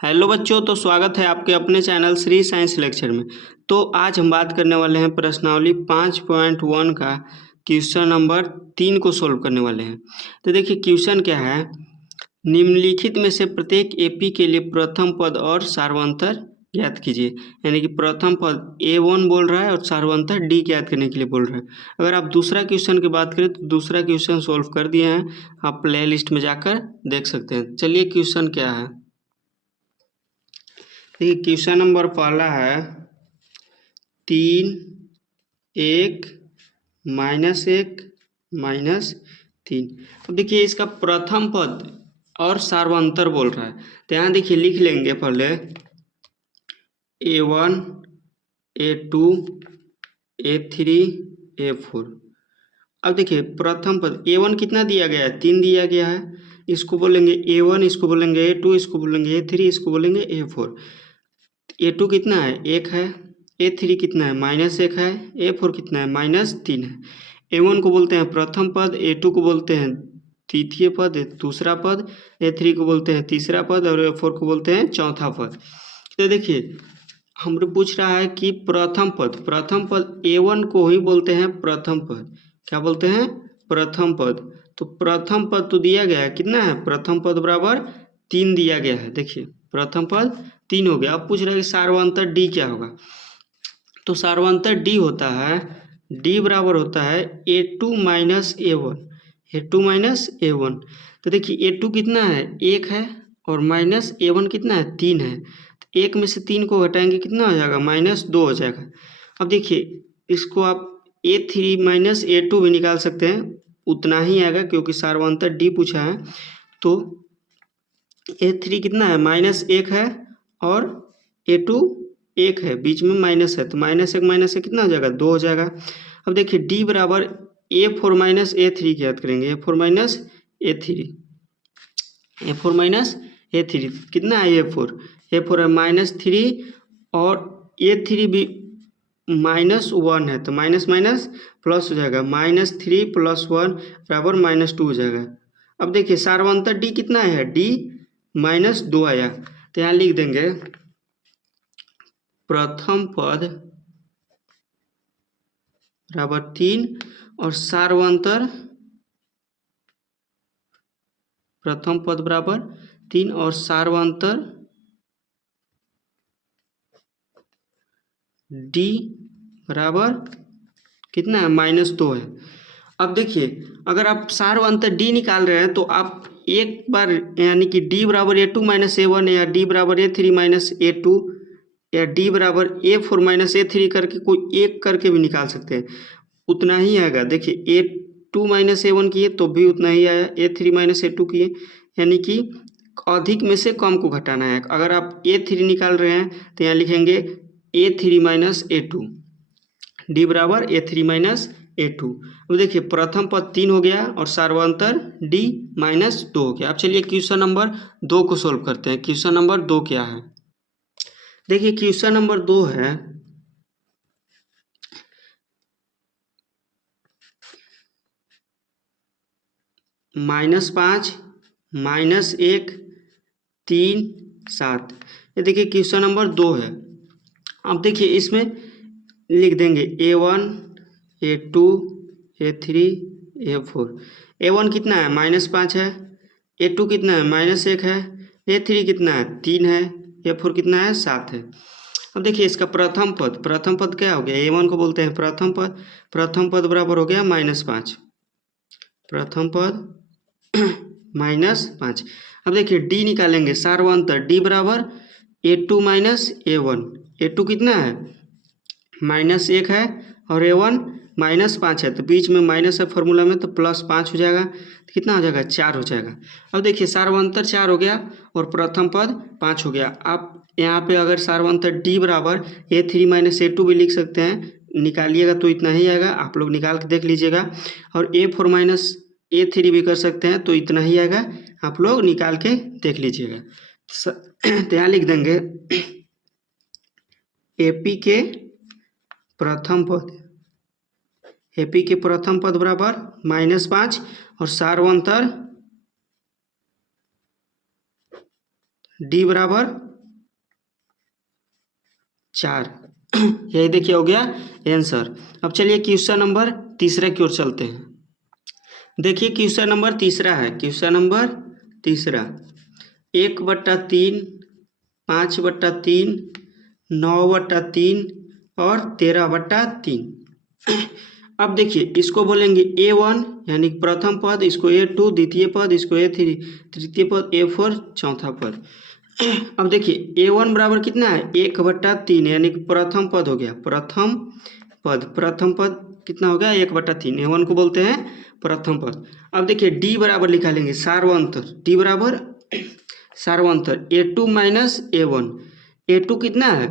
Hello बच्चों, तो स्वागत है आपके अपने चैनल श्री साइंस लेक्चर में। तो आज हम बात करने वाले हैं प्रश्नावली 5.1 का क्वेश्चन नंबर 3 को सोल्व करने वाले हैं। तो देखिए क्वेश्चन क्या है, निम्नलिखित में से प्रत्येक एपी के लिए प्रथम पद और सार्वंतर ज्ञात कीजिए। यानी कि प्रथम पद A1 बोल रहा है और सार्वंतर D ज्ञात करने के लिए बोल रहा है। अगर आप दूसरा क्वेश्चन की बात करें तो दूसरा क्वेश्चन सोल्व कर दिए हैं, आप प्ले लिस्ट में जाकर देख सकते हैं। चलिए क्वेश्चन क्या है, देखिए क्वेश्चन नंबर पहला है 3 1 -1 -3। अब देखिए इसका प्रथम पद और सार्वंतर बोल रहा है, तो यहाँ देखिए लिख लेंगे पहले A1 A2 A3 A4। अब देखिए प्रथम पद A1 कितना दिया गया है, 3 दिया गया है, इसको बोलेंगे A1, इसको बोलेंगे A2, इसको बोलेंगे A3, इसको बोलेंगे A4। A2 कितना है, 1 है। A3 कितना है, -1 है। A4 कितना है, -3 है। A1 को बोलते हैं प्रथम पद, A2 को बोलते हैं तृतीय पद दूसरा पद, A3 को बोलते हैं तीसरा पद और A4 को बोलते हैं चौथा पद। तो देखिए हमसे पूछ रहा है कि प्रथम पद A1 को ही बोलते हैं प्रथम पद। क्या बोलते हैं, प्रथम पद। तो प्रथम पद तो दिया गया है, कितना है, प्रथम पद बराबर 3 दिया गया है। देखिए प्रथम पद 3 हो गया। अब पूछ रहा है कि सार्वंतर डी क्या होगा। तो सार्वंतर डी होता है, डी बराबर होता है A2 - A1, A2 - A1। तो देखिए A2 कितना है, 1 है, और माइनस A1 कितना है, 3 है। तो 1 में से 3 को घटाएंगे कितना हो जाएगा, -2 हो जाएगा। अब देखिए इसको आप A3 - A2 भी निकाल सकते हैं, उतना ही आएगा क्योंकि सार्वंतर डी पूछा है। तो A3 कितना है, -1 है, और A2 1 है, बीच में माइनस है, तो -1 से कितना हो जाएगा, 2 हो जाएगा। अब देखिए D बराबर A4 - A3 ज्ञात करेंगे, A4 - A3, A4 - A3 कितना है, A4 है -3, और A3 भी -1 है, तो माइनस माइनस प्लस हो जाएगा, -3 + 1 बराबर -2 हो जाएगा। अब देखिए सार्वंतर D कितना है, D -2 आया, तो यहाँ लिख देंगे प्रथम पद बराबर 3 और सार्वंतर, प्रथम पद बराबर 3 और सार्वंतर D बराबर कितना है, -2 है। अब देखिए अगर आप सार्वंतर D निकाल रहे हैं तो आप एक बार यानी कि D बराबर A2 - A1 या D बराबर A3 - A2 या D बराबर A4 - A3 करके कोई एक करके भी निकाल सकते हैं, उतना ही आएगा। देखिए A2 - A1 किए तो भी उतना ही आया, A3 - A2 किए, यानी कि अधिक में से कम को घटाना है। अगर आप A3 निकाल रहे हैं तो यहाँ लिखेंगे A3 - A2, D बराबर A3 - A2। अब देखिए प्रथम पद 3 हो गया और सार्वंतर D -2 हो गया। अब चलिए क्वेश्चन नंबर 2 को सोल्व करते हैं। क्वेश्चन नंबर 2 क्या है, देखिए क्वेश्चन नंबर 2 है -5 -1 3 7। ये देखिए क्वेश्चन नंबर 2 है। अब देखिए इसमें लिख देंगे A1 A2 A3 A4। A1 कितना है, -5 है। A2 कितना है, -1 है। A3 कितना है, 3 है। A4 कितना है, 7 है। अब देखिए इसका प्रथम पद क्या हो गया, A1 को बोलते हैं प्रथम पद बराबर हो गया -5, प्रथम पद -5। अब देखिए D निकालेंगे, सार्वंतर D बराबर A2 - A1। A2 कितना है, -1 है, और A1 -5 है, तो बीच में माइनस है फॉर्मूला में, तो +5 हो जाएगा, तो कितना हो जाएगा, 4 हो जाएगा। अब देखिए सार्वंतर 4 हो गया और प्रथम पद 5 हो गया। आप यहाँ पे अगर सार्वंतर D बराबर A3 - A2 भी लिख सकते हैं, निकालिएगा तो इतना ही आएगा, आप लोग निकाल के देख लीजिएगा। और A4 - A3 भी कर सकते हैं तो इतना ही आएगा, आप लोग निकाल के देख लीजिएगा। तो यहाँ लिख देंगे AP के प्रथम पद बराबर -5 और सार्वंतर D बराबर 4। यही देखिए हो गया आंसर। अब चलिए क्वेश्चन नंबर तीसरा की ओर चलते हैं। देखिए क्वेश्चन नंबर तीसरा है, क्वेश्चन नंबर तीसरा 1/3, 5/3, 9/3 और 13/3। अब देखिए इसको बोलेंगे A1 यानी प्रथम पद, इसको A2 द्वितीय पद, इसको A3 तृतीय पद, A4 चौथा पद। अब देखिए A1 बराबर कितना है 1/3 यानी कि प्रथम पद हो गया, प्रथम पद कितना हो गया 1/3, A1 को बोलते हैं प्रथम पद। अब देखिए D बराबर लिखा लेंगे सार्वंतर, D बराबर सार्वंतर A2 माइनस A1। A2 कितना है,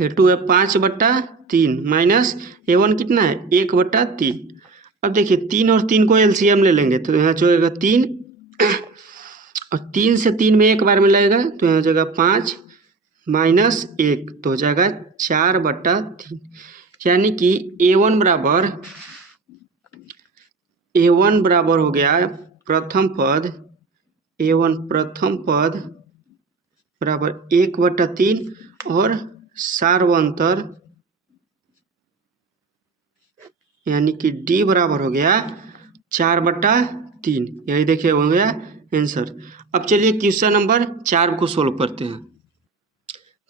A2 है 5/3 माइनस A1 कितना है 1/3। अब देखिए 3 और 3 को LCM ले लेंगे तो यहाँ जो होगा 3 और 3 से 3 में एक बार मिलाएगा तो यहाँ हो जाएगा 5 माइनस 1 तो हो जाएगा 4/3। यानी कि A1 बराबर हो गया प्रथम पद, A1 प्रथम पद बराबर 1/3 और सार्वंतर यानी कि D बराबर हो गया 4/3। यही देखिए हो गया आंसर। अब चलिए क्वेश्चन नंबर 4 को सोल्व करते हैं।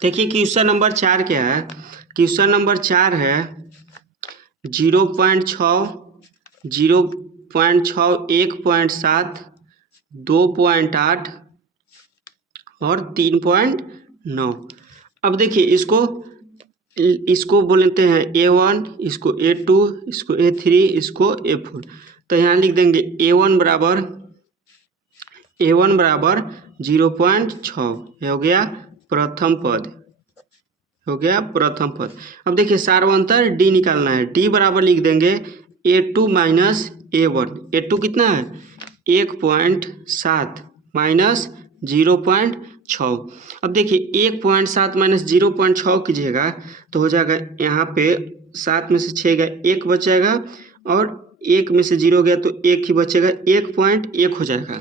देखिए क्वेश्चन नंबर 4 क्या है, क्वेश्चन नंबर 4 है 0.6, 0.6, 1.7, 2.8 और 3.9। अब देखिए इसको बोलते हैं A1, इसको A2, इसको A3, इसको A4। तो यहाँ लिख देंगे A1 बराबर 0.6 हो गया प्रथम पद, हो गया प्रथम पद। अब देखिए सार्वंतर D निकालना है, D बराबर लिख देंगे A2 माइनस A1। A2 कितना है 1.7 माइनस 0.6। अब देखिए 1.7 माइनस 0.6 कीजिएगा तो हो जाएगा यहाँ पे 7 में से 6 गया 1 बच जाएगा और 1 में से 0 गया तो 1 ही बचेगा, 1.1 हो जाएगा,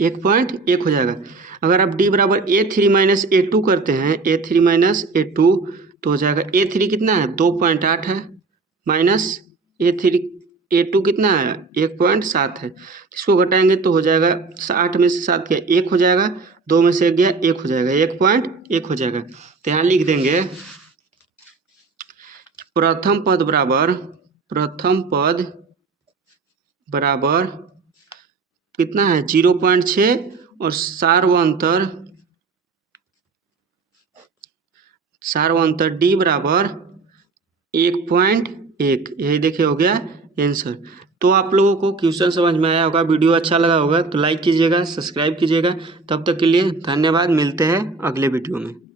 1.1 हो जाएगा। अगर आप D बराबर A3 माइनस A2 करते हैं, A3 माइनस A2 तो हो जाएगा A3 कितना है 2.8 है माइनस A2 कितना है 1.7 है। इसको घटाएंगे तो हो जाएगा 8 में से 7 गया 1 हो जाएगा, 2 में से 1 गया 1 हो जाएगा, 1.1 हो जाएगा। तो यहाँ लिख देंगे प्रथम पद बराबर कितना है 0.6 और सार्वंतर D बराबर 1.1। यही देखिए हो गया आंसर। तो आप लोगों को क्वेश्चन समझ में आया होगा, वीडियो अच्छा लगा होगा तो लाइक कीजिएगा, सब्सक्राइब कीजिएगा। तब तक के लिए धन्यवाद, मिलते हैं अगले वीडियो में।